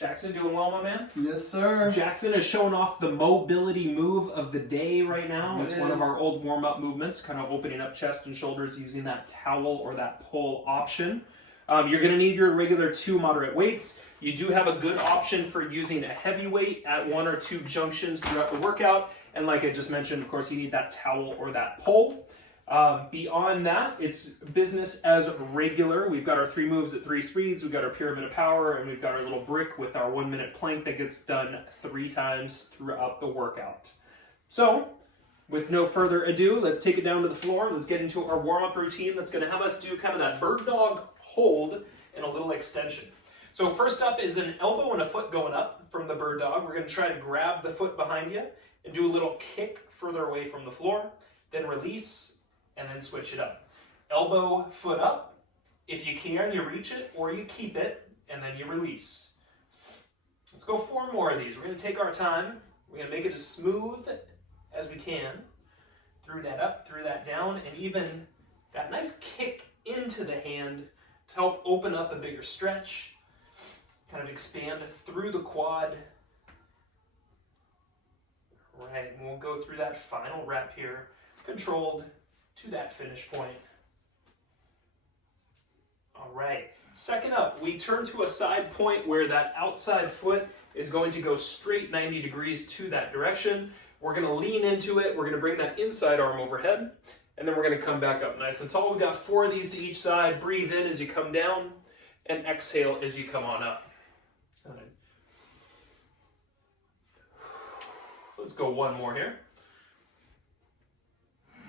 Jackson, doing well, my man? Yes, sir. Jackson is showing off the mobility move of the day right now. It's one of our old warm-up movements, kind of opening up chest and shoulders using that towel or that pull option. You're going to need your regular 2 moderate weights. You do have a good option for using a heavy weight at 1 or 2 junctions throughout the workout. And like I just mentioned, of course, you need that towel or that pull. Beyond that, it's business as regular. We've got our 3 moves at 3 speeds, we've got our pyramid of power, and we've got our little brick with our 1-minute plank that gets done 3 times throughout the workout. So, with no further ado, let's take it down to the floor. Let's get into our warm-up routine that's going to have us do kind of that bird dog hold and a little extension. So first up is an elbow and a foot going up from the bird dog. We're going to try to grab the foot behind you and do a little kick further away from the floor, then release, and then switch it up. Elbow, foot up. If you can, you reach it or you keep it, and then you release. Let's go 4 more of these. We're going to take our time. We're going to make it as smooth as we can. Through that up, through that down, and even that nice kick into the hand to help open up a bigger stretch, kind of expand through the quad. Right, and we'll go through that final rep here, controlled to that finish point. All right, second up, we turn to a side point where that outside foot is going to go straight 90 degrees to that direction. We're going to lean into it, we're going to bring that inside arm overhead, and then we're going to come back up nice and tall. We've got 4 of these to each side. Breathe in as you come down, and exhale as you come on up. All right. Let's go 1 more here.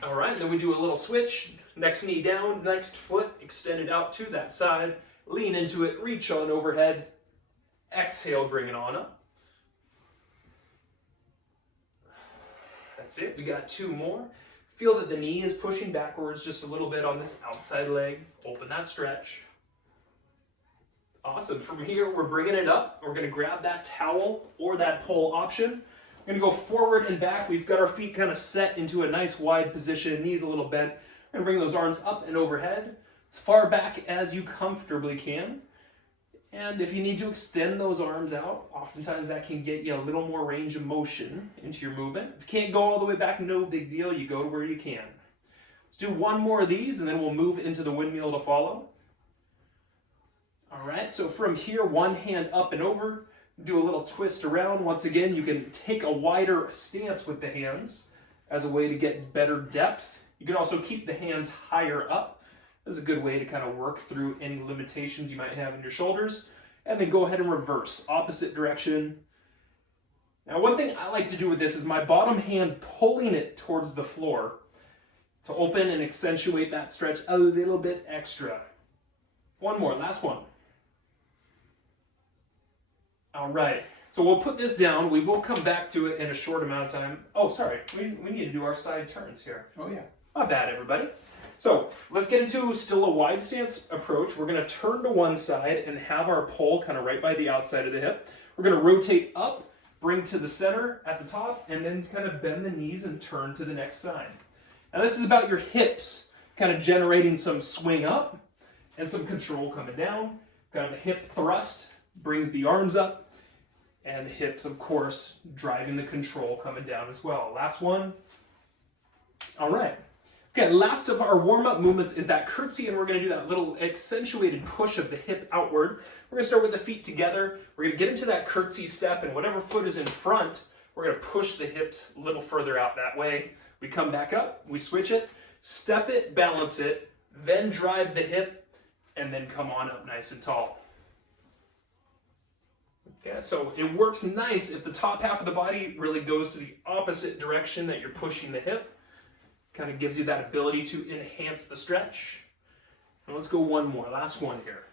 All right, then we do a little switch. Next knee down, next foot extended out to that side. Lean into it, reach on overhead. Exhale, bring it on up. That's it, we got 2 more. Feel that the knee is pushing backwards just a little bit on this outside leg. Open that stretch. Awesome, from here, we're bringing it up. We're gonna grab that towel or that pull option. We're going to go forward and back. We've got our feet kind of set into a nice wide position, knees a little bent. We're going to bring those arms up and overhead, as far back as you comfortably can. And if you need to extend those arms out, oftentimes that can get you a little more range of motion into your movement. If you can't go all the way back, no big deal. You go to where you can. Let's do 1 more of these, and then we'll move into the windmill to follow. All right, so from here, 1 hand up and over. Do a little twist around. Once again, you can take a wider stance with the hands as a way to get better depth. You can also keep the hands higher up. This is a good way to kind of work through any limitations you might have in your shoulders. And then go ahead and reverse, opposite direction. Now, one thing I like to do with this is my bottom hand pulling it towards the floor to open and accentuate that stretch a little bit extra. 1 more, last one. All right, so we'll put this down. We will come back to it in a short amount of time. Oh, sorry, we need to do our side turns here. Oh, yeah. Not bad, everybody. So let's get into still a wide stance approach. We're gonna turn to one side and have our pull kind of right by the outside of the hip. We're gonna rotate up, bring to the center at the top, and then kind of bend the knees and turn to the next side. Now this is about your hips kind of generating some swing up and some control coming down. Kind of a hip thrust brings the arms up. And hips, of course, driving the control coming down as well. Last one. All right. Okay, last of our warm-up movements is that curtsy, and we're going to do that little accentuated push of the hip outward. We're going to start with the feet together. We're going to get into that curtsy step, and whatever foot is in front, we're going to push the hips a little further out that way. We come back up, we switch it, step it, balance it, then drive the hip, and then come on up nice and tall. Yeah, so it works nice if the top half of the body really goes to the opposite direction that you're pushing the hip. Kind of gives you that ability to enhance the stretch. And let's go 1 more, last one here.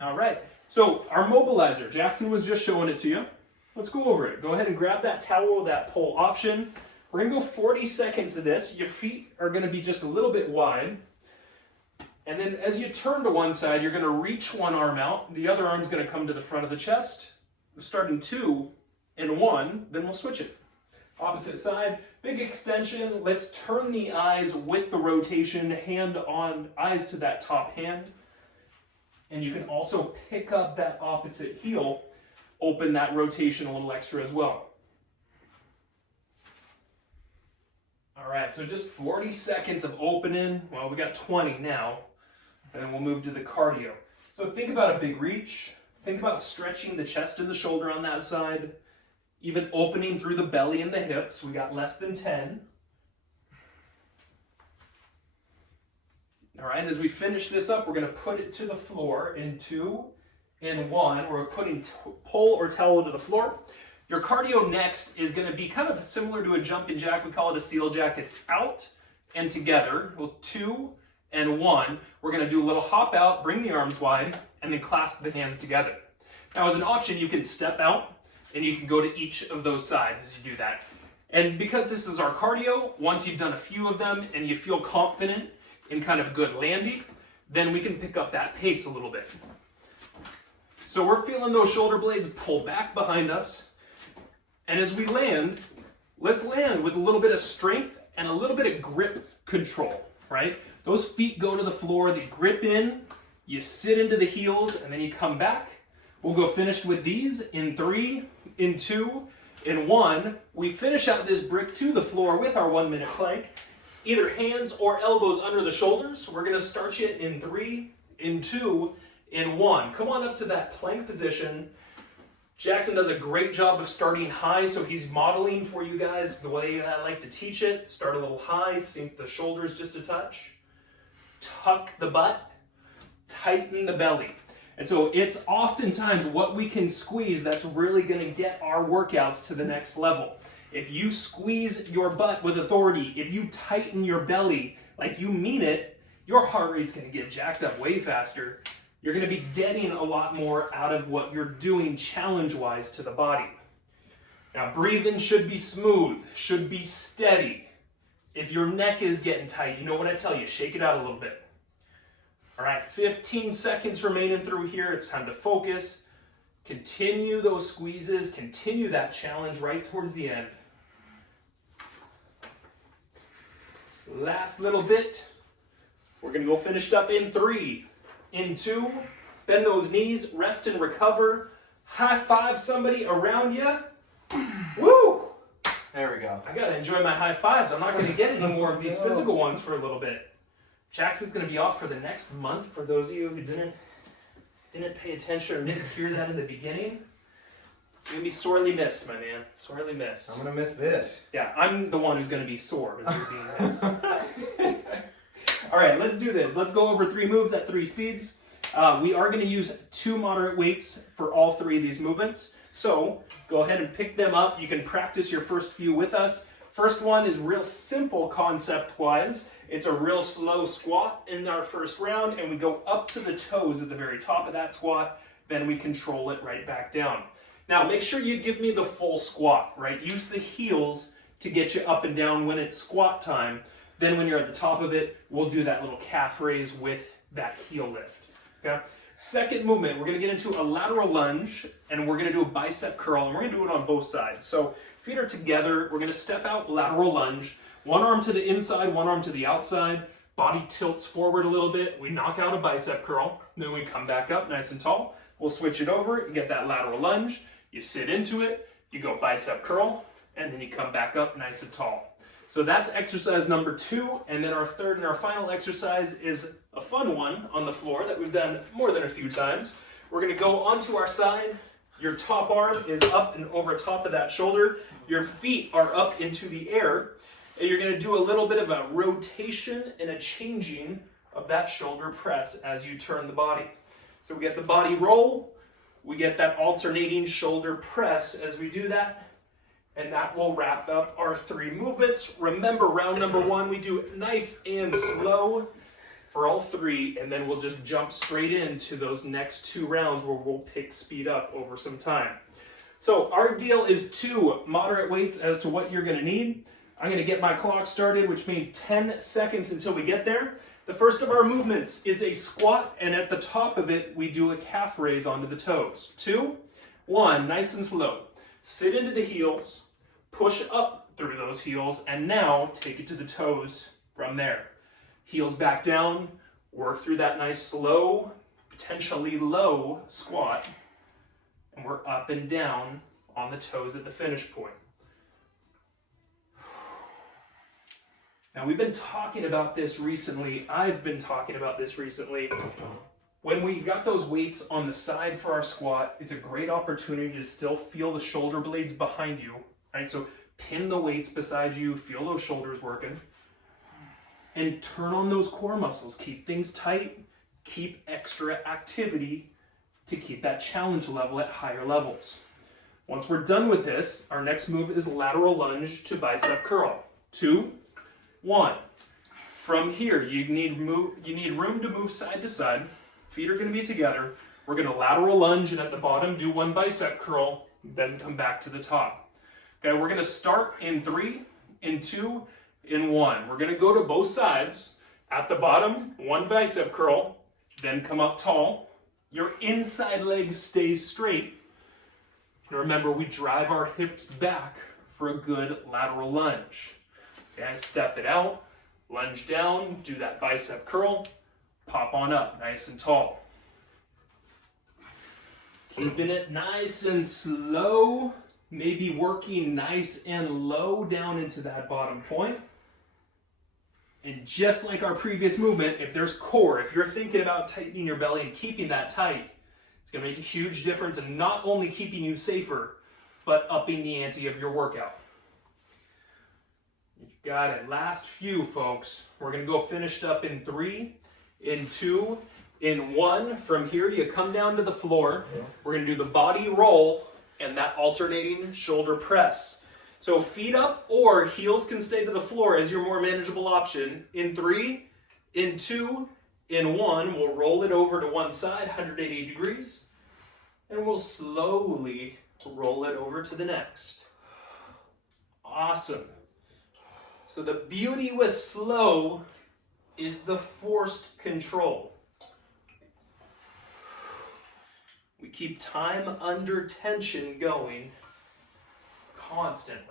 All right, so our mobilizer, Jackson was just showing it to you. Let's go over it. Go ahead and grab that towel, that pull option. We're gonna go 40 seconds of this. Your feet are gonna be just a little bit wide. And then as you turn to one side, you're going to reach 1 arm out. The other arm's going to come to the front of the chest. We'll start in 2 and 1, then we'll switch it. Opposite side, big extension. Let's turn the eyes with the rotation, hand on, eyes to that top hand. And you can also pick up that opposite heel, open that rotation a little extra as well. All right, so just 40 seconds of opening. Well, we got 20 now, and then we'll move to the cardio. So think about a big reach. Think about stretching the chest and the shoulder on that side, even opening through the belly and the hips. We got less than 10. All right, as we finish this up, we're going to put it to the floor in 2, in 1. We're putting pole or towel to the floor. Your cardio next is going to be kind of similar to a jumping jack. We call it a seal jack. It's out and together. Well, 2 and 1. We're going to do a little hop out, bring the arms wide, and then clasp the hands together. Now, as an option, you can step out, and you can go to each of those sides as you do that. And because this is our cardio, once you've done a few of them and you feel confident in kind of good landing, then we can pick up that pace a little bit. So we're feeling those shoulder blades pull back behind us. And as we land, let's land with a little bit of strength and a little bit of grip control, right? Those feet go to the floor, they grip in, you sit into the heels, and then you come back. We'll go finish with these in 3, in 2, in 1. We finish out this brick to the floor with our 1-minute plank. Either hands or elbows under the shoulders. We're gonna start you in 3, in 2, in 1. Come on up to that plank position. Jackson does a great job of starting high, so he's modeling for you guys the way I like to teach it. Start a little high, sink the shoulders just a touch. Tuck the butt, tighten the belly. And so it's oftentimes what we can squeeze that's really going to get our workouts to the next level. If you squeeze your butt with authority, if you tighten your belly like you mean it, your heart rate's going to get jacked up way faster. You're going to be getting a lot more out of what you're doing challenge-wise to the body. Now, breathing should be smooth, should be steady. If your neck is getting tight, you know what I tell you, shake it out a little bit. All right, 15 seconds remaining through here. It's time to focus. Continue those squeezes, continue that challenge right towards the end. Last little bit. We're going to go finished up in 3. In 2, bend those knees, rest and recover. High five somebody around you. Woo! There we go. I gotta enjoy my high fives. I'm not gonna get any more of these physical ones for a little bit. Jackson's gonna be off for the next month. For those of you who didn't pay attention or didn't hear that in the beginning, you're gonna be sorely missed, my man. Sorely missed. I'm gonna miss this. Yeah, I'm the one who's gonna be sore as you're being missed. All right, let's do this. Let's go over 3 moves at 3 speeds. We are going to use 2 moderate weights for all 3 of these movements. So go ahead and pick them up. You can practice your first few with us. First one is real simple concept-wise. It's a real slow squat in our first round, and we go up to the toes at the very top of that squat. Then we control it right back down. Now, make sure you give me the full squat, right? Use the heels to get you up and down when it's squat time. Then when you're at the top of it, we'll do that little calf raise with that heel lift, okay? Second movement, we're gonna get into a lateral lunge, and we're gonna do a bicep curl, and we're gonna do it on both sides. So feet are together, we're gonna step out, lateral lunge, one arm to the inside, one arm to the outside, body tilts forward a little bit, we knock out a bicep curl, then we come back up nice and tall, we'll switch it over, you get that lateral lunge, you sit into it, you go bicep curl, and then you come back up nice and tall. So that's exercise number 2, and then our third and our final exercise is a fun one on the floor that we've done more than a few times. We're gonna go onto our side. Your top arm is up and over top of that shoulder. Your feet are up into the air, and you're gonna do a little bit of a rotation and a changing of that shoulder press as you turn the body. So we get the body roll, we get that alternating shoulder press as we do that. And that will wrap up our 3 movements. Remember, round number 1, we do nice and slow for all 3, and then we'll just jump straight into those next 2 rounds where we'll pick speed up over some time. So our deal is 2 moderate weights as to what you're gonna need. I'm gonna get my clock started, which means 10 seconds until we get there. The first of our movements is a squat, and at the top of it, we do a calf raise onto the toes. 2, 1, nice and slow. Sit into the heels, push up through those heels, and now take it to the toes from there. Heels back down, work through that nice slow potentially low squat, and we're up and down on the toes at the finish point. Now, we've been talking about this recently. I've been talking about this recently. When we've got those weights on the side for our squat, it's a great opportunity to still feel the shoulder blades behind you, right? So pin the weights beside you, feel those shoulders working, and turn on those core muscles. Keep things tight, keep extra activity to keep that challenge level at higher levels. Once we're done with this, our next move is lateral lunge to bicep curl. 2, 1. From here, you need room to move side to side. Feet are going to be together. We're going to lateral lunge, and at the bottom, do 1 bicep curl, then come back to the top. Okay, we're going to start in 3, in 2, in 1. We're going to go to both sides. At the bottom, 1 bicep curl, then come up tall. Your inside leg stays straight. And remember, we drive our hips back for a good lateral lunge. Okay, step it out, lunge down, do that bicep curl, pop on up, nice and tall. Keeping it nice and slow, maybe working nice and low down into that bottom point. And just like our previous movement, if there's core, if you're thinking about tightening your belly and keeping that tight, it's going to make a huge difference in not only keeping you safer, but upping the ante of your workout. You got it. Last few, folks. We're going to go finished up in 3, in 2, in 1. From here, you come down to the floor. We're going to do the body roll and that alternating shoulder press. So feet up or heels can stay to the floor as your more manageable option. In 3, in 2, in 1, we'll roll it over to one side, 180 degrees, and we'll slowly roll it over to the next. Awesome. So the beauty with slow is the forced control. We keep time under tension going constantly.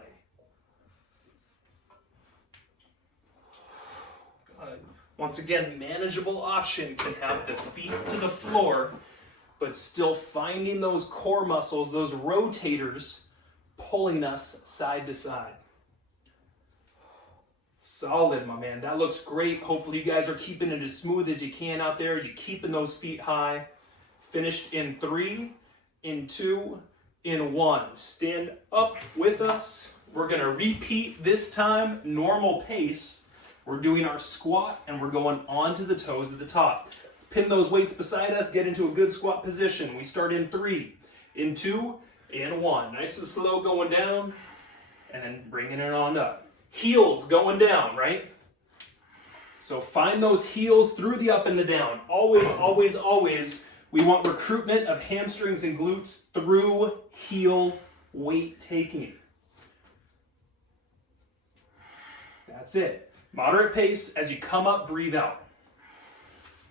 Good. Once again, manageable option can have the feet to the floor, but still finding those core muscles, those rotators, pulling us side to side. Solid, my man. That looks great. Hopefully you guys are keeping it as smooth as you can out there. You're keeping those feet high. Finished in 3, in 2, in 1. Stand up with us. We're going to repeat this time, normal pace. We're doing our squat and we're going onto the toes at the top. Pin those weights beside us, get into a good squat position. We start in 3, in 2, in 1. Nice and slow going down and then bringing it on up. Heels going down, right? So find those heels through the up and the down. Always, always, always, we want recruitment of hamstrings and glutes through heel weight taking. That's it. Moderate pace. As you come up, breathe out.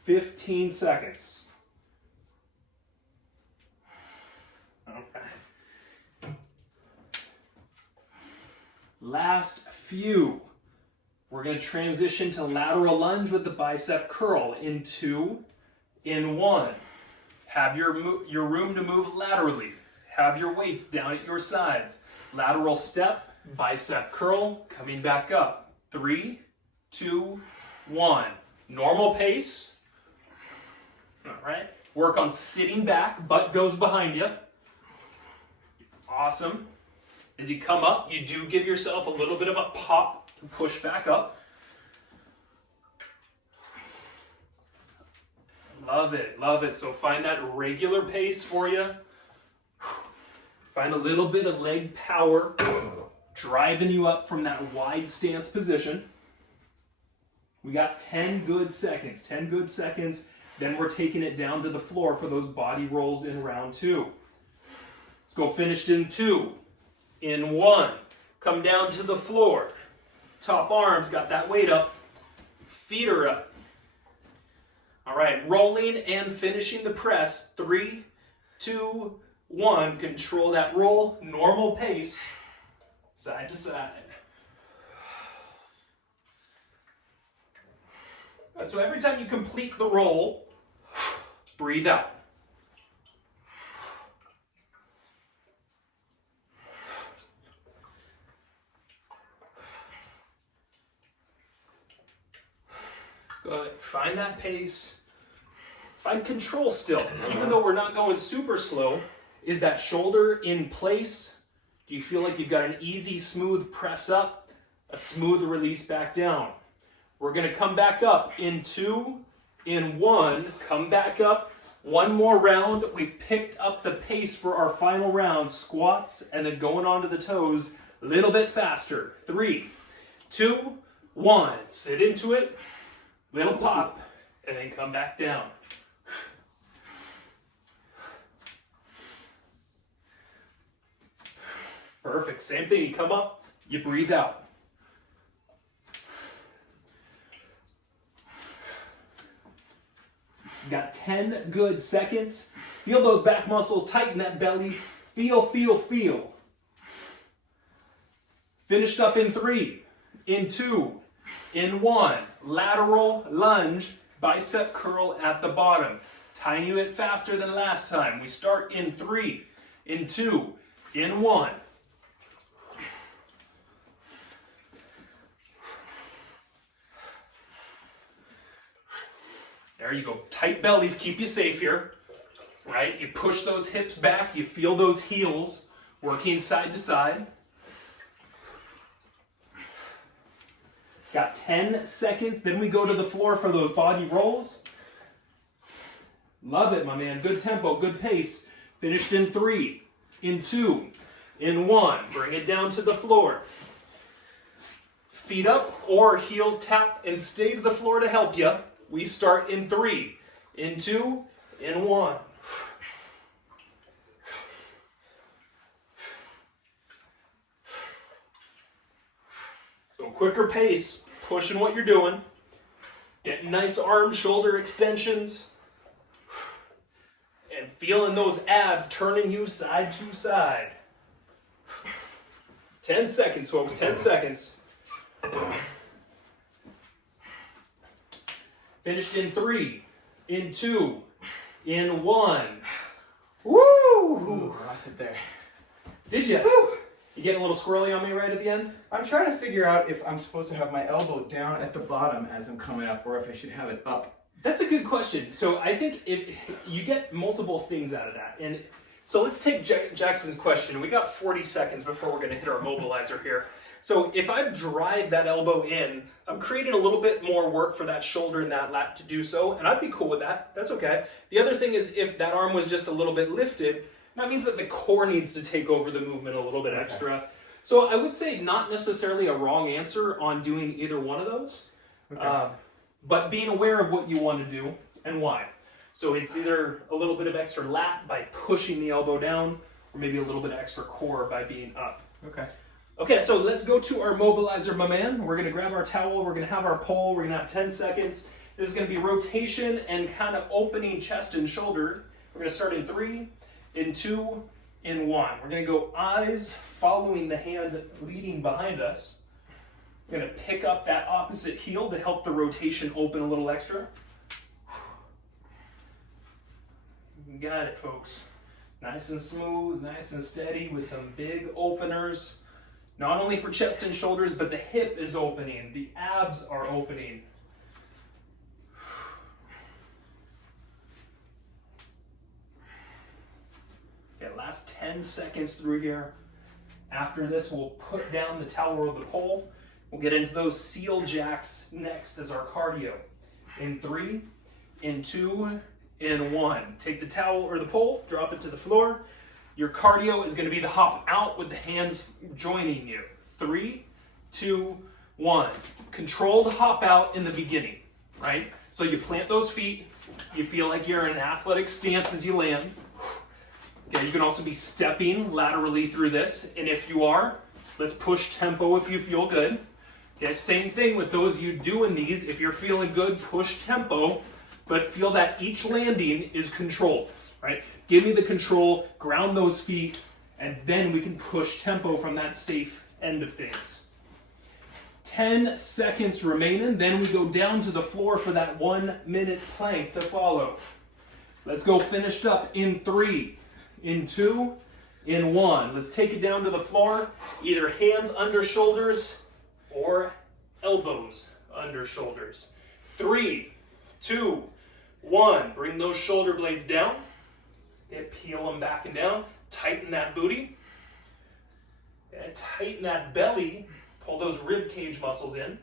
15 seconds. All right. Last few. We're going to transition to lateral lunge with the bicep curl in 2, in 1. Have your room to move laterally. Have your weights down at your sides. Lateral step, bicep curl, coming back up. 3, 2, 1. Normal pace. All right. Work on sitting back, butt goes behind you. Awesome. As you come up, you do give yourself a little bit of a pop to push back up. Love it, love it. So find that regular pace for you. Find a little bit of leg power, driving you up from that wide stance position. We got 10 good seconds, 10 good seconds. Then we're taking it down to the floor for those body rolls in round 2. Let's go finished in 2. In 1, come down to the floor. Top arms, got that weight up. Feet are up. All right, rolling and finishing the press. 3, 2, 1. Control that roll, normal pace, side to side. So every time you complete the roll, Breathe out. Good. Find that pace. Find control still. Even though we're not going super slow, is that shoulder in place? Do you feel like you've got an easy, smooth press up, a smooth release back down? We're going to come back up in 2, in 1, come back up. One more round. We picked up the pace for our final round. Squats and then going onto the toes a little bit faster. 3, 2, 1. Sit into it. Little pop. And then come back down. Perfect. Same thing. You come up, you breathe out. You got 10 good seconds. Feel those back muscles, tighten that belly. Feel, feel, feel. Finished up in 3, in 2, in 1. Lateral lunge, bicep curl at the bottom. Tiny bit faster than last time. We start in 3, in 2, in 1. There you go. Tight bellies keep you safe here, right? You push those hips back. You feel those heels working side to side. Got 10 seconds. Then we go to the floor for those body rolls. Love it, my man. Good tempo, good pace. Finished in 3, in 2, in 1. Bring it down to the floor. Feet up or heels tap and stay to the floor to help you. We start in 3, in 2, in 1. So quicker pace, pushing what you're doing. Getting nice arm, shoulder extensions. And feeling those abs turning you side to side. 10 seconds, folks, 10 seconds. Finished in 3, in 2, in 1. Woo! Ooh, I sit there. Did you? Woo! You getting a little squirrely on me right at the end? I'm trying to figure out if I'm supposed to have my elbow down at the bottom as I'm coming up, or if I should have it up. That's a good question. So I think if you get multiple things out of that. And so let's take Jackson's question. We got 40 seconds before we're going to hit our mobilizer here. So if I drive that elbow in, I'm creating a little bit more work for that shoulder and that lat to do so, and I'd be cool with that. That's okay. The other thing is if that arm was just a little bit lifted, that means that the core needs to take over the movement a little bit extra. So I would say not necessarily a wrong answer on doing either one of those, but being aware of what you want to do and why. So it's either a little bit of extra lat by pushing the elbow down, or maybe a little bit of extra core by being up. Okay, so let's go to our mobilizer, my man. We're gonna grab our towel, we're gonna have our pole, we're gonna have 10 seconds. This is gonna be rotation and kind of opening chest and shoulder. We're gonna start in 3, in 2, in 1. We're gonna go eyes following the hand leading behind us. We're gonna pick up that opposite heel to help the rotation open a little extra. You got it, folks. Nice and smooth, nice and steady with some big openers. Not only for chest and shoulders, but the hip is opening. The abs are opening. Okay, last 10 seconds through here. After this, we'll put down the towel or the pole. We'll get into those seal jacks next as our cardio. In 3, in 2, in 1. Take the towel or the pole, drop it to the floor. Your cardio is going to be the hop out with the hands joining you. 3, 2, 1. Controlled hop out in the beginning, right? So you plant those feet. You feel like you're in an athletic stance as you land. Okay, you can also be stepping laterally through this. And if you are, let's push tempo if you feel good. Okay, same thing with those you doing these. If you're feeling good, push tempo, but feel that each landing is controlled. Right? Give me the control, ground those feet, and then we can push tempo from that safe end of things. 10 seconds remaining, then we go down to the floor for that 1 minute plank to follow. Let's go finished up in 3, in 2, in 1. Let's take it down to the floor, either hands under shoulders or elbows under shoulders. 3, 2, 1. Bring those shoulder blades down. And peel them back and down. Tighten that booty. And tighten that belly. Pull those rib cage muscles in.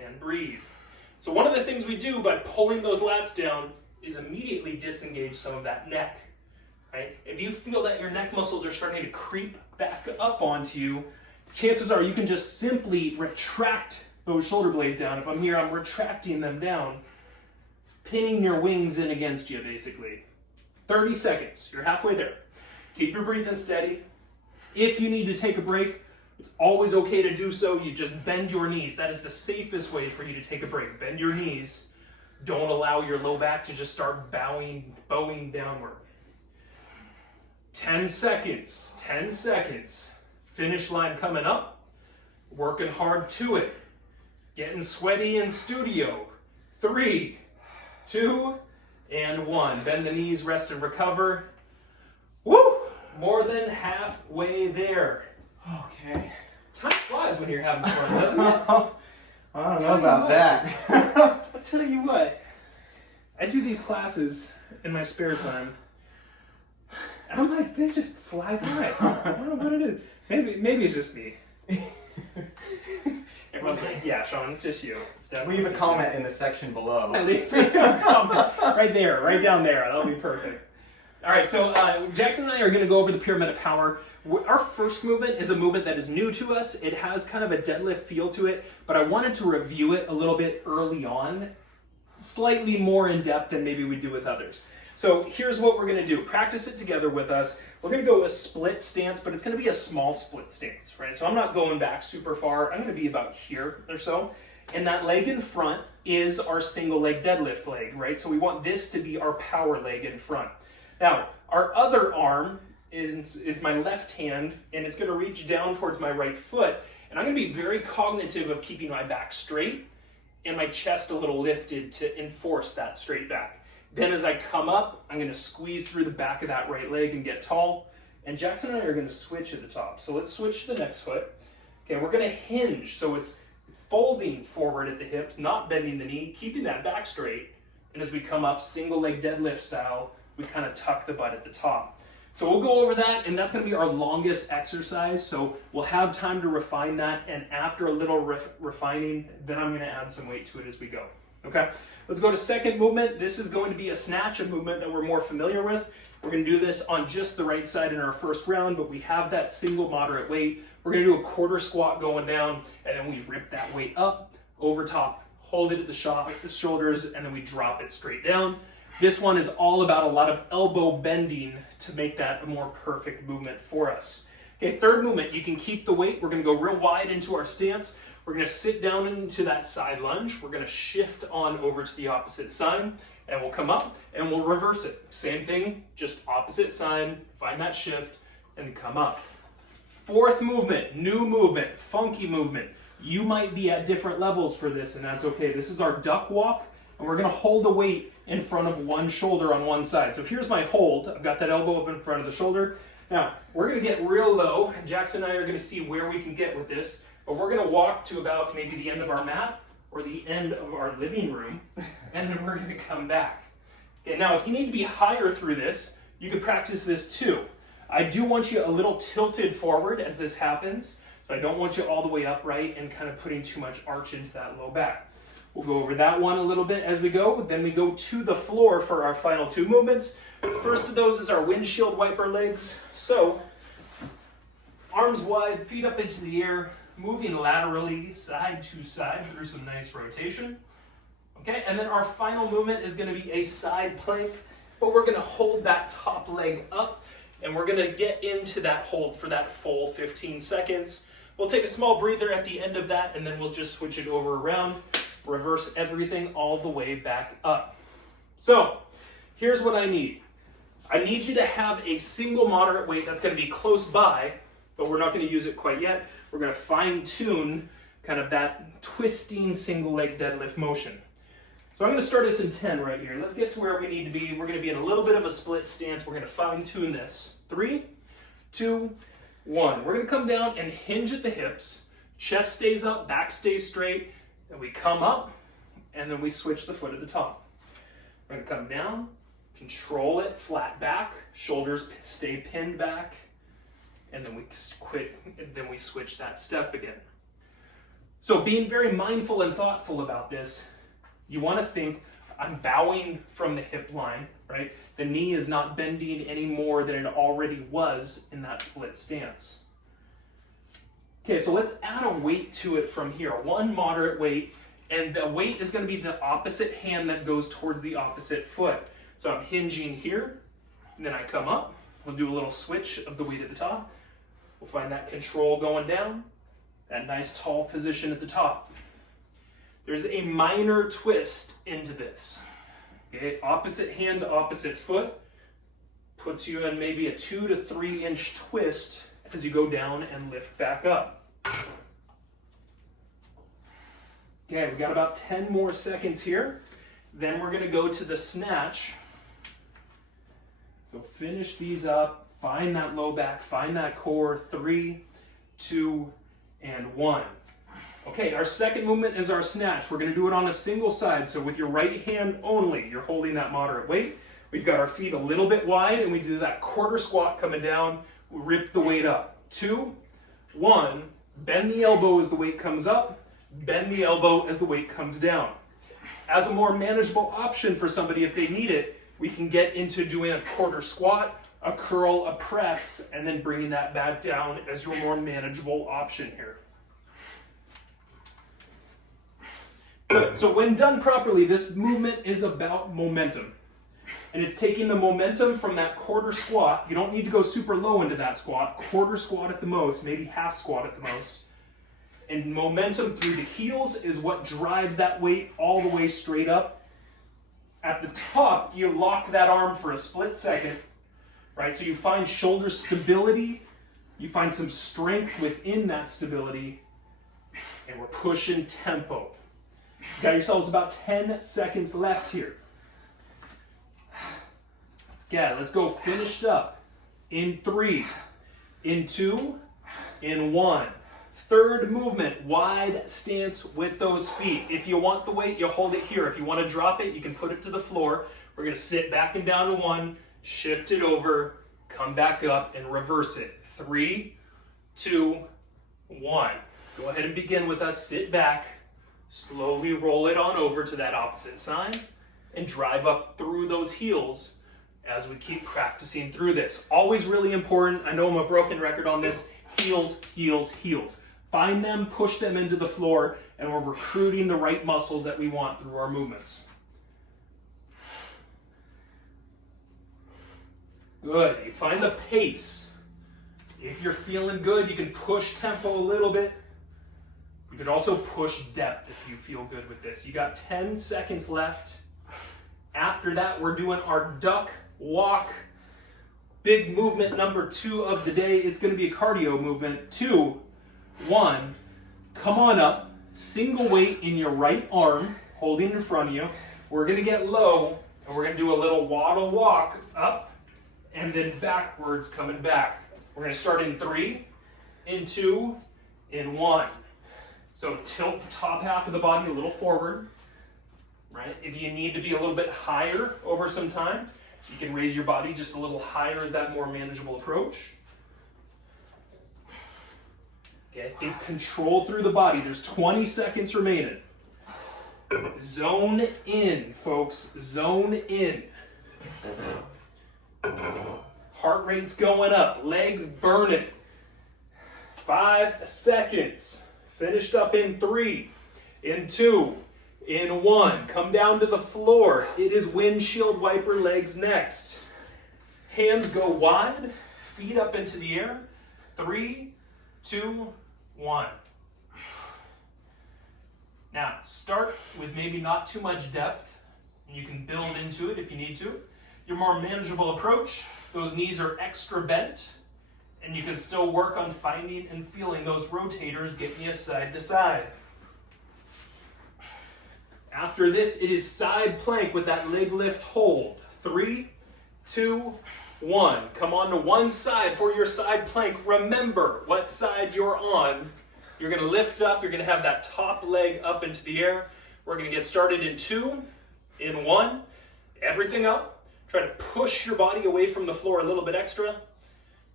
And breathe. So one of the things we do by pulling those lats down is immediately disengage some of that neck. Right? If you feel that your neck muscles are starting to creep back up onto you, chances are you can just simply retract those shoulder blades down. If I'm here, I'm retracting them down, pinning your wings in against you, basically. 30 seconds. You're halfway there. Keep your breathing steady. If you need to take a break, it's always okay to do so. You just bend your knees. That is the safest way for you to take a break. Bend your knees. Don't allow your low back to just start bowing downward. 10 seconds. 10 seconds. Finish line coming up. Working hard to it. Getting sweaty in studio. 3, 2, and 1. Bend the knees, rest and recover. Woo! More than halfway there. Okay. Time flies when you're having fun, doesn't it? I don't know about that. I'll tell you what. I do these classes in my spare time. And I'm like, they just fly by. I don't know what it is. Maybe it's just me. Everyone's like, yeah, Sean, it's just you. Leave a comment in the section below. Leave a comment right there, right down there. That'll be perfect. All right, so Jackson and I are going to go over the Pyramid of Power. Our first movement is a movement that is new to us. It has kind of a deadlift feel to it, but I wanted to review it a little bit early on, slightly more in depth than maybe we do with others. So here's what we're going to do. Practice it together with us. We're going to go a split stance, but it's going to be a small split stance, right? So I'm not going back super far. I'm going to be about here or so. And that leg in front is our single leg deadlift leg, right? So we want this to be our power leg in front. Now, our other arm is my left hand, and it's going to reach down towards my right foot. And I'm going to be very cognitive of keeping my back straight and my chest a little lifted to enforce that straight back. Then as I come up, I'm going to squeeze through the back of that right leg and get tall. And Jackson and I are going to switch at the top. So let's switch to the next foot. Okay, we're going to hinge. So it's folding forward at the hips, not bending the knee, keeping that back straight. And as we come up, single leg deadlift style, we kind of tuck the butt at the top. So we'll go over that, and that's going to be our longest exercise. So we'll have time to refine that. And after a little refining, then I'm going to add some weight to it as we go. Okay, let's go to second movement. This is going to be a snatch, a movement that we're more familiar with. We're going to do this on just the right side in our first round, but we have that single moderate weight. We're going to do a quarter squat going down, and then we rip that weight up, over top, hold it at the shoulders, and then we drop it straight down. This one is all about a lot of elbow bending to make that a more perfect movement for us. Okay, third movement, you can keep the weight. We're going to go real wide into our stance. We're going to sit down into that side lunge. We're going to shift on over to the opposite side, and we'll come up and we'll reverse it. Same thing, just opposite side, find that shift, and come up. Fourth movement, new movement, funky movement. You might be at different levels for this, and that's okay. This is our duck walk, and we're going to hold the weight in front of one shoulder on one side. So here's my hold. I've got that elbow up in front of the shoulder. Now, we're going to get real low. Jackson and I are going to see where we can get with this. But we're going to walk to about maybe the end of our mat or the end of our living room, and then we're going to come back. Okay, now, if you need to be higher through this, you could practice this too. I do want you a little tilted forward as this happens, so I don't want you all the way upright and kind of putting too much arch into that low back. We'll go over that one a little bit as we go, then we go to the floor for our final two movements. The first of those is our windshield wiper legs. So, arms wide, feet up into the air, moving laterally side to side through some nice rotation. Okay, and then our final movement is going to be a side plank, but we're going to hold that top leg up, and we're going to get into that hold for that full 15 seconds. We'll take a small breather at the end of that, and then we'll just switch it over around, reverse everything all the way back up. So, here's what I need. I need you to have a single moderate weight that's going to be close by, but we're not going to use it quite yet. We're going to fine tune kind of that twisting single leg deadlift motion. So I'm going to start us in 10 right here. Let's get to where we need to be. We're going to be in a little bit of a split stance. We're going to fine tune this. 3, 2, 1. We're going to come down and hinge at the hips. Chest stays up, back stays straight. And we come up, and then we switch the foot at the top. We're going to come down, control it, flat back, shoulders stay pinned back, and then we switch that step again. So being very mindful and thoughtful about this, you want to think, I'm bowing from the hip line, right? The knee is not bending any more than it already was in that split stance. Okay, so let's add a weight to it from here. One moderate weight, and the weight is going to be the opposite hand that goes towards the opposite foot. So I'm hinging here, and then I come up. We'll do a little switch of the weight at the top. We'll find that control going down, that nice tall position at the top. There's a minor twist into this. Okay, opposite hand to opposite foot puts you in maybe a 2 to 3 inch twist as you go down and lift back up. Okay, we got about 10 more seconds here. Then we're gonna go to the snatch. So finish these up, find that low back, find that core. 3, 2, and 1. Okay, our second movement is our snatch. We're gonna do it on a single side. So with your right hand only, you're holding that moderate weight. We've got our feet a little bit wide, and we do that quarter squat coming down. We rip the weight up. 2, 1, bend the elbow as the weight comes up, bend the elbow as the weight comes down. As a more manageable option for somebody if they need it, we can get into doing a quarter squat, a curl, a press, and then bringing that back down as your more manageable option here. Good. So when done properly, this movement is about momentum. And it's taking the momentum from that quarter squat. You don't need to go super low into that squat. Quarter squat at the most, maybe half squat at the most. And momentum through the heels is what drives that weight all the way straight up. At the top, you lock that arm for a split second, right? So you find shoulder stability. You find some strength within that stability. And we're pushing tempo. You got yourselves about 10 seconds left here. Okay, let's go finished up. In 3, in 2, in 1. Third movement, wide stance with those feet. If you want the weight, you hold it here. If you want to drop it, you can put it to the floor. We're going to sit back and down to 1, shift it over, come back up, and reverse it. 3, 2, 1. Go ahead and begin with us. Sit back. Slowly roll it on over to that opposite side and drive up through those heels as we keep practicing through this. Always really important. I know I'm a broken record on this. Heels, heels, heels. Find them, push them into the floor, and we're recruiting the right muscles that we want through our movements. Good. You find the pace. If you're feeling good, you can push tempo a little bit. You could also push depth if you feel good with this. You got 10 seconds left. After that, we're doing our duck walk. Big movement number 2 of the day. It's going to be a cardio movement. 2, 1. Come on up. Single weight in your right arm, holding in front of you. We're going to get low, and we're going to do a little waddle walk up and then backwards coming back. We're going to start in 3, in 2, in 1. So tilt the top half of the body a little forward, right? If you need to be a little bit higher over some time, you can raise your body just a little higher as that more manageable approach. Okay, think control through the body. There's 20 seconds remaining. Zone in, folks. Zone in. Heart rate's going up. Legs burning. 5 seconds. Finished up in 3, in 2, in 1. Come down to the floor. It is windshield wiper legs next. Hands go wide, feet up into the air. 3, 2, 1. Now, start with maybe not too much depth. You can build into it if you need to. Your more manageable approach, those knees are extra bent. And you can still work on finding and feeling those rotators getting you side to side. After this, it is side plank with that leg lift hold. 3, 2, 1. Come on to one side for your side plank. Remember what side you're on. You're going to lift up. You're going to have that top leg up into the air. We're going to get started in 2, in 1. Everything up. Try to push your body away from the floor a little bit extra.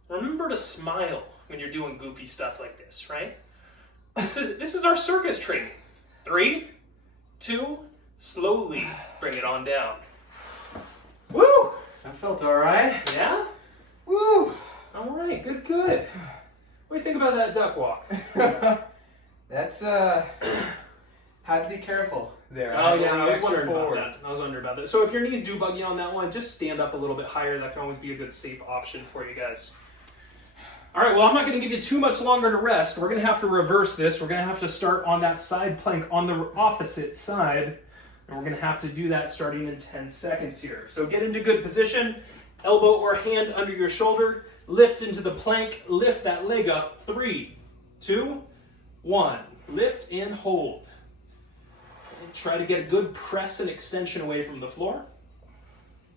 Remember to smile when you're doing goofy stuff like this, right? This is our circus training. 3, 2, slowly bring it on down. Woo! That felt all right. Yeah? Woo! All right, good, good. What do you think about that duck walk? That's, had to be careful there. Oh yeah, I was Extra wondering forward. about that. I was wondering about that. So if your knees do bug you on that one, just stand up a little bit higher. That can always be a good safe option for you guys. All right, well, I'm not going to give you too much longer to rest. We're going to have to reverse this. We're going to have to start on that side plank on the opposite side. And we're going to have to do that starting in 10 seconds here. So get into good position, elbow or hand under your shoulder, lift into the plank, lift that leg up. 3, 2, 1. Lift and hold. And try to get a good press and extension away from the floor.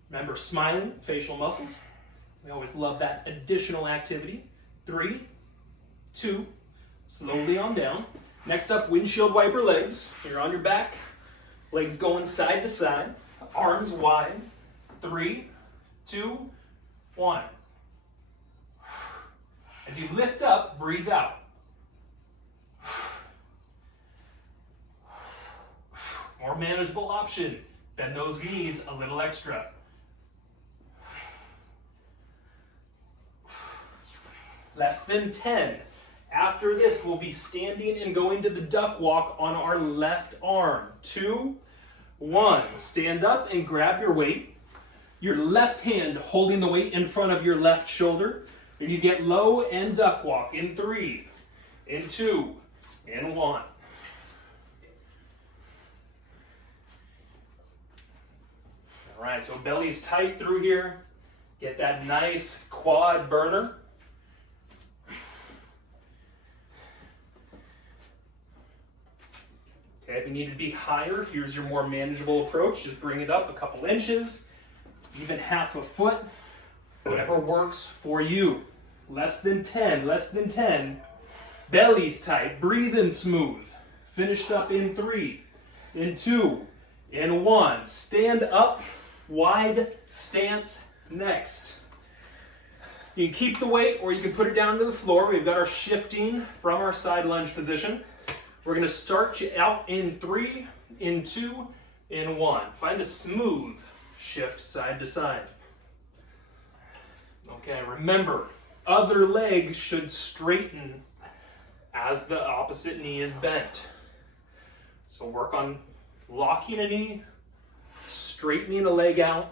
Remember, smiling, facial muscles. We always love that additional activity. 3, 2, slowly on down. Next up, windshield wiper legs. You're on your back, legs going side to side, arms wide. 3, 2, 1. As you lift up, breathe out. More manageable option. Bend those knees a little extra. Less than 10. After this, we'll be standing and going to the duck walk on our left arm. 2, 1. Stand up and grab your weight. Your left hand holding the weight in front of your left shoulder. And you get low and duck walk in 3, in 2, in 1. All right, so belly's tight through here. Get that nice quad burner. Okay, if you need to be higher, here's your more manageable approach. Just bring it up a couple inches, even half a foot, whatever works for you. Less than 10, less than 10. Belly's tight, breathing smooth. Finished up in 3, in 2, in 1. Stand up, wide stance next. You can keep the weight or you can put it down to the floor. We've got our shifting from our side lunge position. We're going to start you out in 3, in 2, in 1. Find a smooth shift side to side. Okay, remember, other leg should straighten as the opposite knee is bent. So work on locking a knee, straightening a leg out,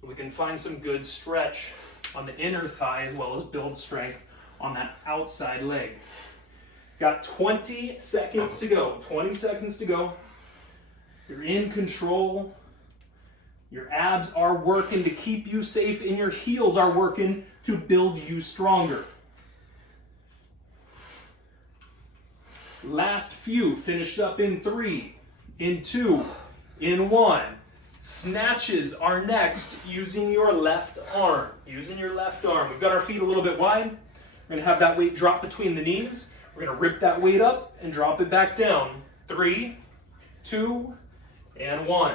so we can find some good stretch on the inner thigh as well as build strength on that outside leg. Got 20 seconds to go. 20 seconds to go. You're in control. Your abs are working to keep you safe, and your heels are working to build you stronger. Last few. Finished up in 3, in 2, in 1. Snatches are next using your left arm. Using your left arm. We've got our feet a little bit wide. We're going to have that weight drop between the knees. We're going to rip that weight up and drop it back down. 3, 2, and 1.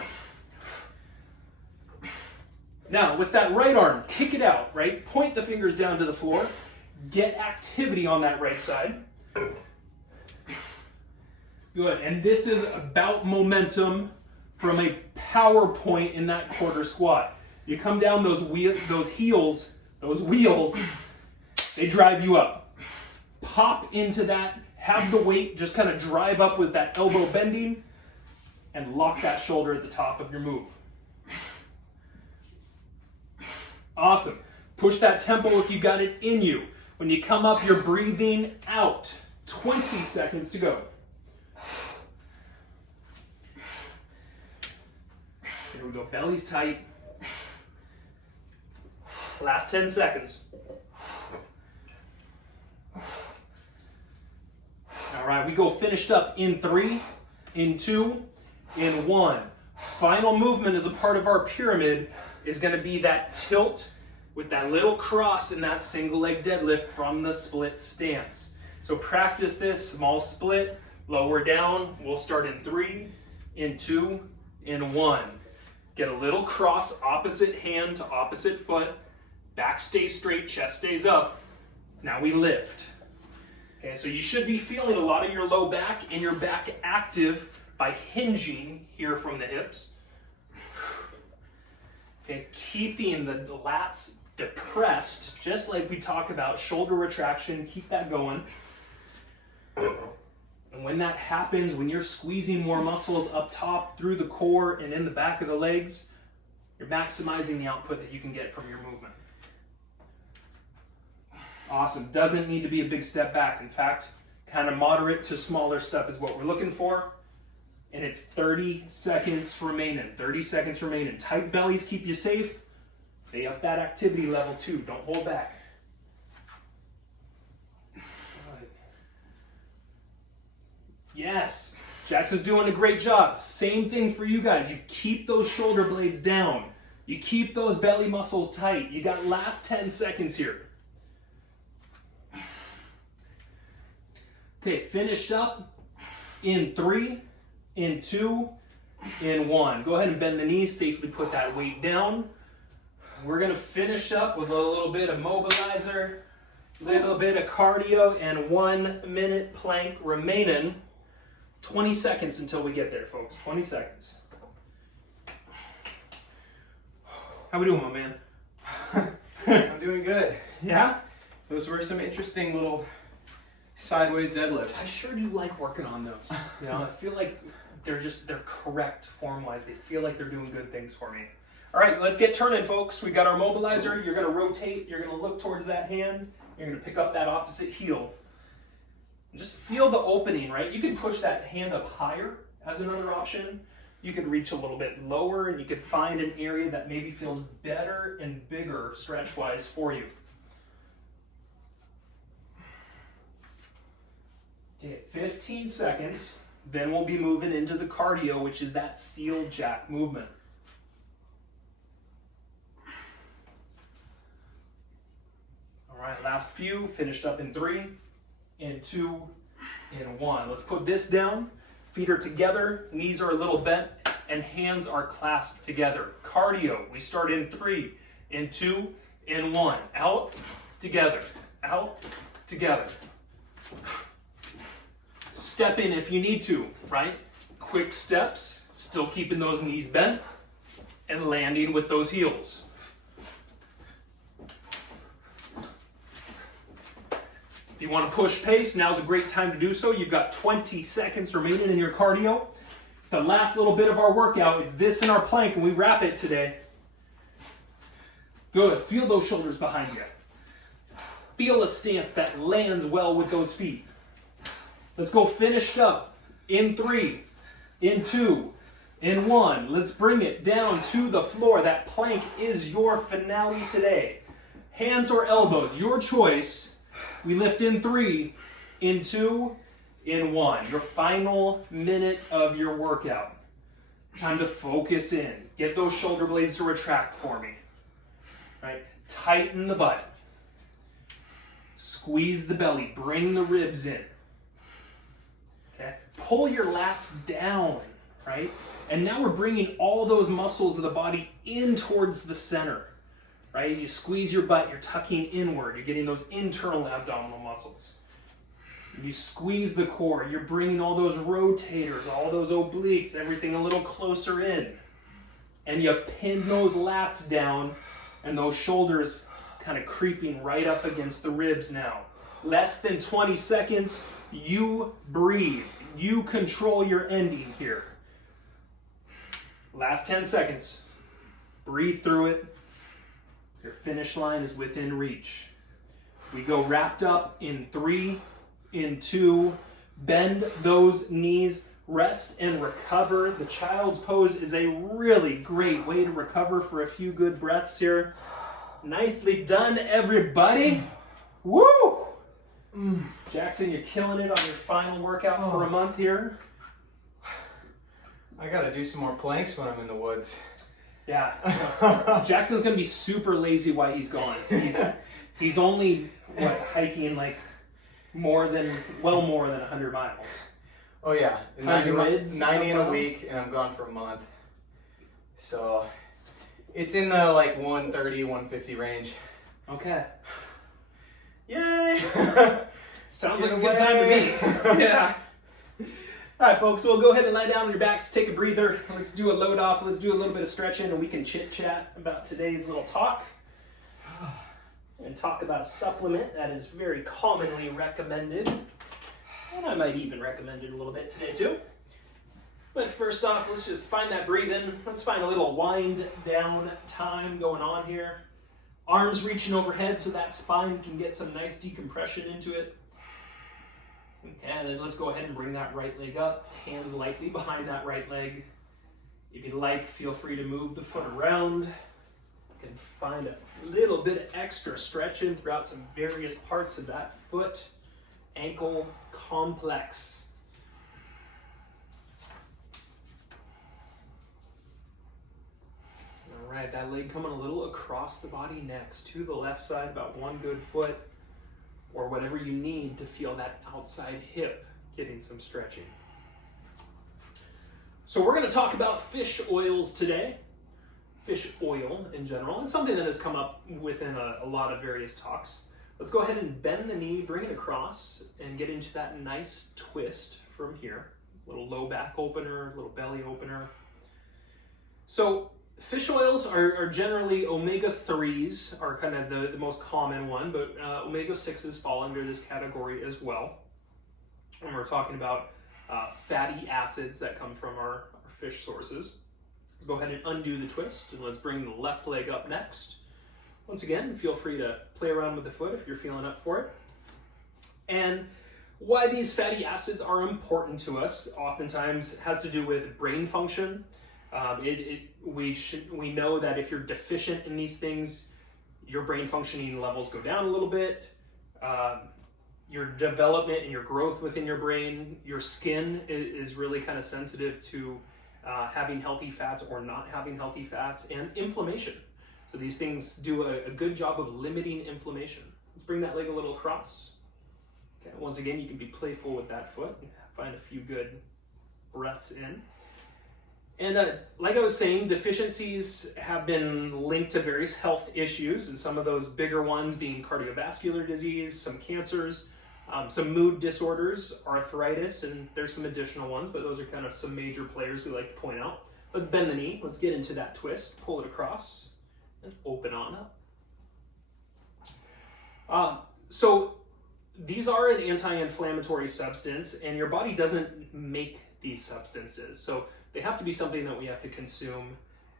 Now, with that right arm, kick it out, right? Point the fingers down to the floor. Get activity on that right side. Good, and this is about momentum from a power point in that quarter squat. You come down those wheels, they drive you up. Pop into that, have the weight just kind of drive up with that elbow bending, and lock that shoulder at the top of your move. Awesome. Push that tempo if you got it in you. When you come up, you're breathing out. 20 seconds to go. Here we go. Belly's tight. Last 10 seconds. All right, we go finished up in 3, in 2, in 1. Final movement as a part of our pyramid is going to be that tilt with that little cross in that single leg deadlift from the split stance. So practice this small split, lower down. We'll start in 3, in 2, in 1. Get a little cross, opposite hand to opposite foot. Back stays straight, chest stays up. Now we lift. Okay, so you should be feeling a lot of your low back and your back active by hinging here from the hips. Okay, keeping the lats depressed, just like we talk about, shoulder retraction, keep that going. And when that happens, when you're squeezing more muscles up top, through the core, and in the back of the legs, you're maximizing the output that you can get from your movement. Awesome. Doesn't need to be a big step back. In fact, kind of moderate to smaller step is what we're looking for. And it's 30 seconds remaining. 30 seconds remaining. Tight bellies keep you safe. They up that activity level too. Don't hold back. Yes, Jackson's doing a great job. Same thing for you guys. You keep those shoulder blades down. You keep those belly muscles tight. You got last 10 seconds here. Okay, finished up in 3, in 2, in 1. Go ahead and bend the knees, safely put that weight down. We're gonna finish up with a little bit of mobilizer, little bit of cardio, and 1 minute plank remaining. 20 seconds until we get there, folks. 20 seconds. How we doing, my man? I'm doing good. Yeah? Those were some interesting little sideways deadlifts. I sure do like working on those. You know, I feel like they're correct form-wise. They feel like they're doing good things for me. All right, let's get turning, folks. We got our mobilizer. You're gonna rotate. You're gonna look towards that hand. You're gonna pick up that opposite heel. Just feel the opening, right? You can push that hand up higher as another option. You could reach a little bit lower, and you could find an area that maybe feels better and bigger stretch-wise for you. Okay, 15 seconds, then we'll be moving into the cardio, which is that seal jack movement. All right, last few, finished up in 3, in 2, in 1. Let's put this down. Feet are together, knees are a little bent, and hands are clasped together. Cardio, we start in 3, in 2, in 1. Out, together, out, together. Step in if you need to, right? Quick steps, still keeping those knees bent, and landing with those heels. If you want to push pace, now's a great time to do so. You've got 20 seconds remaining in your cardio. The last little bit of our workout, it's this and our plank, and we wrap it today. Good, feel those shoulders behind you. Feel a stance that lands well with those feet. Let's go finished up in 3, in 2, in 1. Let's bring it down to the floor. That plank is your finale today. Hands or elbows, your choice. We lift in 3, in 2, in 1. Your final minute of your workout. Time to focus in. Get those shoulder blades to retract for me. Right? Tighten the butt. Squeeze the belly. Bring the ribs in. Okay? Pull your lats down, right? And now we're bringing all those muscles of the body in towards the center. Right? You squeeze your butt, you're tucking inward, you're getting those internal abdominal muscles. You squeeze the core, you're bringing all those rotators, all those obliques, everything a little closer in. And you pin those lats down and those shoulders kind of creeping right up against the ribs now. Less than 20 seconds, you breathe. You control your ending here. Last 10 seconds, breathe through it. Your finish line is within reach. We go wrapped up in 3, in 2, bend those knees, rest and recover. The child's pose is a really great way to recover for a few good breaths here. Nicely done, everybody. Woo! Jackson, you're killing it on your final workout for a month here. I gotta do some more planks when I'm in the woods. Yeah. Jackson's gonna be super lazy while he's gone. He's only hiking like more than 100 miles. Oh yeah, 90 in a week, and I'm gone for a month. So it's in the like 130, 150 range. Okay. Yay! Sounds like a good time to me. Yeah. All right, folks, so we'll go ahead and lie down on your backs, take a breather. Let's do a load off. Let's do a little bit of stretching, and we can chit chat about today's little talk and talk about a supplement that is very commonly recommended. And I might even recommend it a little bit today too. But first off, let's just find that breathing. Let's find a little wind down time going on here. Arms reaching overhead so that spine can get some nice decompression into it. And then let's go ahead and bring that right leg up. Hands lightly behind that right leg. If you'd like, feel free to move the foot around. You can find a little bit of extra stretching throughout some various parts of that foot ankle complex. All right, that leg coming a little across the body next to the left side, about one good foot, or whatever you need to feel that outside hip getting some stretching. So we're going to talk about fish oils today, fish oil in general, and something that has come up within a lot of various talks. Let's go ahead and bend the knee, bring it across, and get into that nice twist from here. A little low back opener, a little belly opener. So fish oils are generally omega-3s are kind of the most common one, but omega-6s fall under this category as well. And we're talking about fatty acids that come from our fish sources. Let's go ahead and undo the twist, and let's bring the left leg up next. Once again, feel free to play around with the foot if you're feeling up for it. And why these fatty acids are important to us oftentimes has to do with brain function. We know that if you're deficient in these things, your brain functioning levels go down a little bit. Your development and your growth within your brain, your skin is really kind of sensitive to having healthy fats or not having healthy fats, and inflammation. So these things do a good job of limiting inflammation. Let's bring that leg a little across. Okay, once again, you can be playful with that foot. Find a few good breaths in. And like I was saying, deficiencies have been linked to various health issues, and some of those bigger ones being cardiovascular disease, some cancers, some mood disorders, arthritis, and there's some additional ones, but those are kind of some major players we like to point out. Let's bend the knee. Let's get into that twist. Pull it across and open on up. So these are an anti-inflammatory substance, and your body doesn't make these substances. So they have to be something that we have to consume.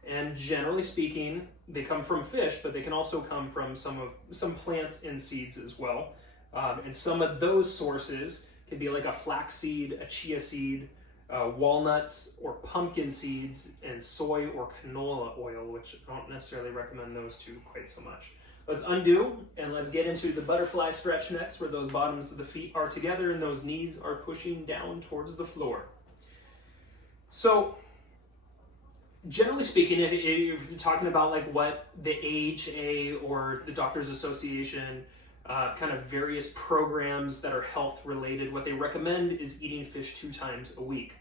And generally speaking, they come from fish, but they can also come from some plants and seeds as well. And some of those sources can be like a flaxseed, a chia seed, walnuts or pumpkin seeds, and soy or canola oil, which I don't necessarily recommend those two quite so much. Let's undo and let's get into the butterfly stretch next, where those bottoms of the feet are together and those knees are pushing down towards the floor. So generally speaking, if you're talking about like what the AHA or the Doctors Association, kind of various programs that are health related, what they recommend is eating fish 2 times a week.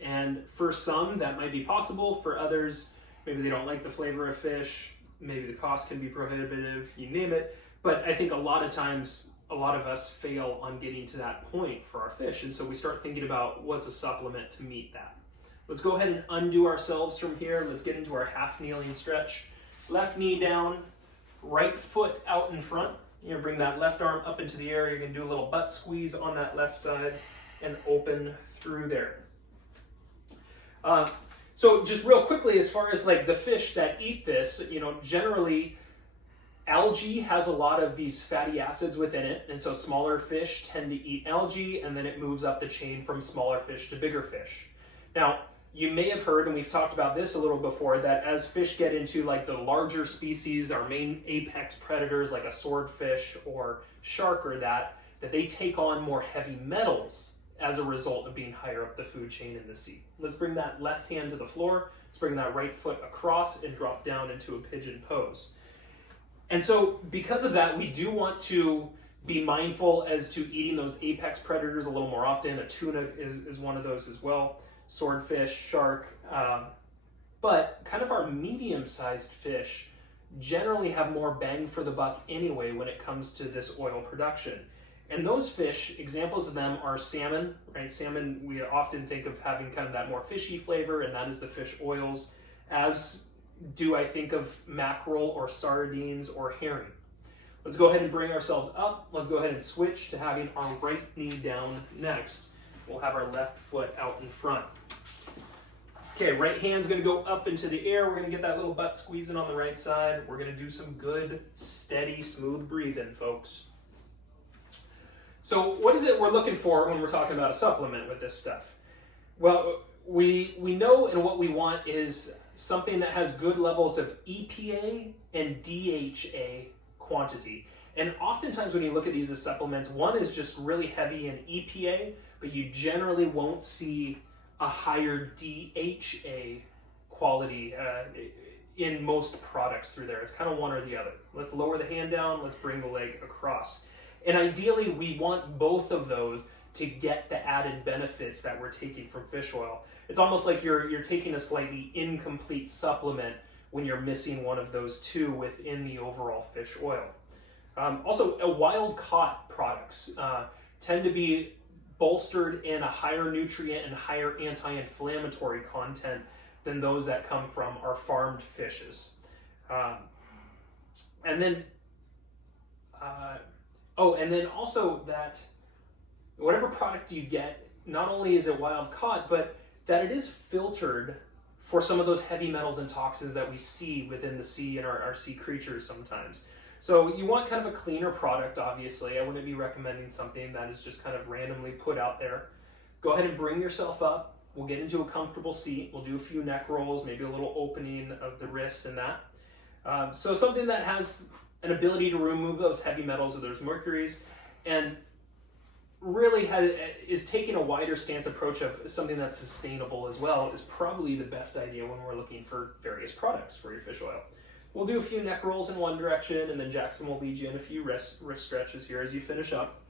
And for some, that might be possible. For others, maybe they don't like the flavor of fish, maybe the cost can be prohibitive, you name it. But I think a lot of times, a lot of us fail on getting to that point for our fish. And so we start thinking about what's a supplement to meet that. Let's go ahead and undo ourselves from here. Let's get into our half kneeling stretch. Left knee down, right foot out in front. You're gonna bring that left arm up into the air. You're gonna do a little butt squeeze on that left side and open through there. So just real quickly, as far as like the fish that eat this, generally algae has a lot of these fatty acids within it. And so smaller fish tend to eat algae, and then it moves up the chain from smaller fish to bigger fish. Now, you may have heard, and we've talked about this a little before, that as fish get into like the larger species, our main apex predators like a swordfish or shark or that they take on more heavy metals as a result of being higher up the food chain in the sea. Let's bring that left hand to the floor. Let's bring that right foot across and drop down into a pigeon pose. And so because of that, we do want to be mindful as to eating those apex predators a little more often. A tuna is one of those as well. Swordfish, shark. But kind of our medium-sized fish generally have more bang for the buck anyway when it comes to this oil production. And those fish, examples of them are salmon, right? Salmon, we often think of having kind of that more fishy flavor, and that is the fish oils, as do I think of mackerel or sardines or herring. Let's go ahead and bring ourselves up. Let's go ahead and switch to having our right knee down next. We'll have our left foot out in front. Okay, right hand's gonna go up into the air. We're gonna get that little butt squeezing on the right side. We're gonna do some good, steady, smooth breathing, folks. So what is it we're looking for when we're talking about a supplement with this stuff? Well, we know, and what we want is something that has good levels of EPA and DHA quantity. And oftentimes when you look at these as supplements, one is just really heavy in EPA, but you generally won't see a higher DHA quality in most products through there. It's kind of one or the other. Let's lower the hand down, let's bring the leg across. And ideally, we want both of those to get the added benefits that we're taking from fish oil. It's almost like you're taking a slightly incomplete supplement when you're missing one of those two within the overall fish oil. Also, wild-caught products tend to be bolstered in a higher nutrient and higher anti-inflammatory content than those that come from our farmed fishes. And then also that whatever product you get, not only is it wild caught, but that it is filtered for some of those heavy metals and toxins that we see within the sea and our sea creatures sometimes. So you want kind of a cleaner product, obviously. I wouldn't be recommending something that is just kind of randomly put out there. Go ahead and bring yourself up. We'll get into a comfortable seat. We'll do a few neck rolls, maybe a little opening of the wrists and that. So something that has an ability to remove those heavy metals or those mercuries, and really is taking a wider stance approach of something that's sustainable as well is probably the best idea when we're looking for various products for your fish oil. We'll do a few neck rolls in one direction, and then Jackson will lead you in a few wrist stretches here as you finish up.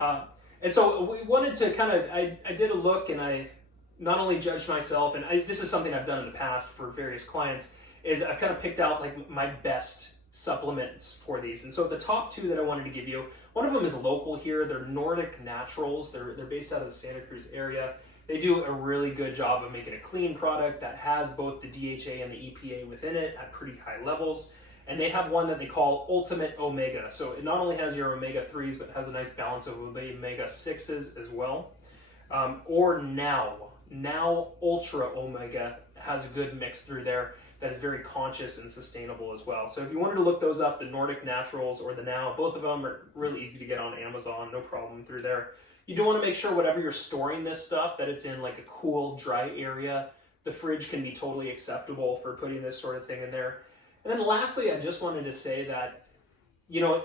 And so we wanted to kind of, I did a look, and I not only judged myself, and this is something I've done in the past for various clients, is I've kind of picked out like my best supplements for these. And so the top two that I wanted to give you, one of them is local here. They're Nordic Naturals. They're based out of the Santa Cruz area. They do a really good job of making a clean product that has both the DHA and the EPA within it at pretty high levels. And they have one that they call Ultimate Omega. So it not only has your omega-3s, but has a nice balance of omega-6s as well. Or Now Ultra Omega has a good mix through there that is very conscious and sustainable as well. So if you wanted to look those up, the Nordic Naturals or the Now, both of them are really easy to get on Amazon, no problem through there. You do want to make sure whatever you're storing this stuff, that it's in like a cool, dry area. The fridge can be totally acceptable for putting this sort of thing in there. And then lastly, I just wanted to say that, you know,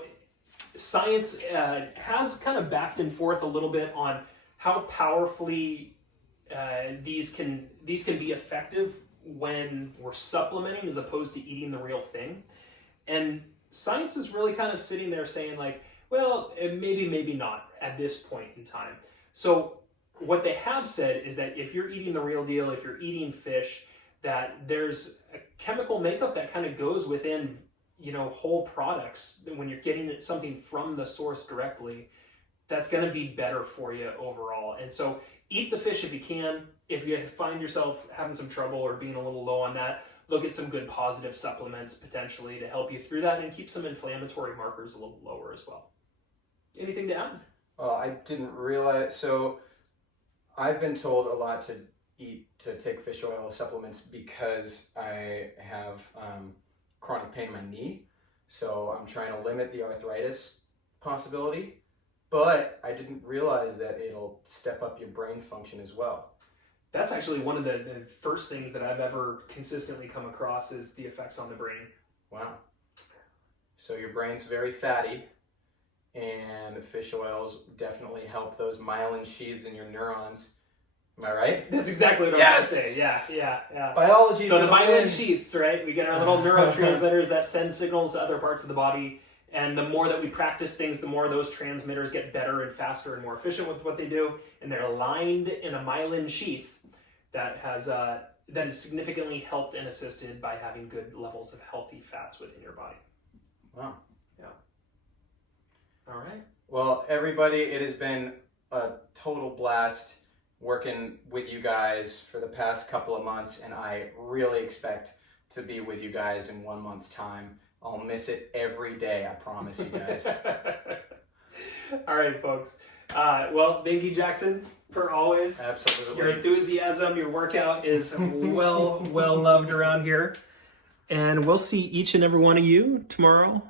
science has kind of backed and forth a little bit on how powerfully these can be effective when we're supplementing as opposed to eating the real thing. And science is really kind of sitting there saying like, well, maybe not at this point in time. So what they have said is that if you're eating the real deal, if you're eating fish, that there's a chemical makeup that kind of goes within, you know, whole products when you're getting something from the source directly, that's going to be better for you overall. And so eat the fish if you can. If you find yourself having some trouble or being a little low on that, look at some good positive supplements potentially to help you through that and keep some inflammatory markers a little lower as well. Anything to add? Well, I didn't realize, so I've been told a lot to take fish oil supplements because I have chronic pain in my knee. So I'm trying to limit the arthritis possibility, but I didn't realize that it'll step up your brain function as well. That's actually one of the first things that I've ever consistently come across is the effects on the brain. Wow. So your brain's very fatty, and fish oils definitely help those myelin sheaths in your neurons. Am I right? That's exactly what I was going to say. Yeah. Biology. So the myelin sheaths, right? We get our little neurotransmitters that send signals to other parts of the body. And the more that we practice things, the more those transmitters get better and faster and more efficient with what they do. And they're lined in a myelin sheath that is significantly helped and assisted by having good levels of healthy fats within your body. Wow. Yeah. All right. Well, everybody, it has been a total blast working with you guys for the past couple of months, and I really expect to be with you guys in 1 month's time. I'll miss it every day, I promise you guys. All right, folks. Well, thank you, Jackson, for always. Absolutely. Your enthusiasm, your workout is well loved around here. And we'll see each and every one of you tomorrow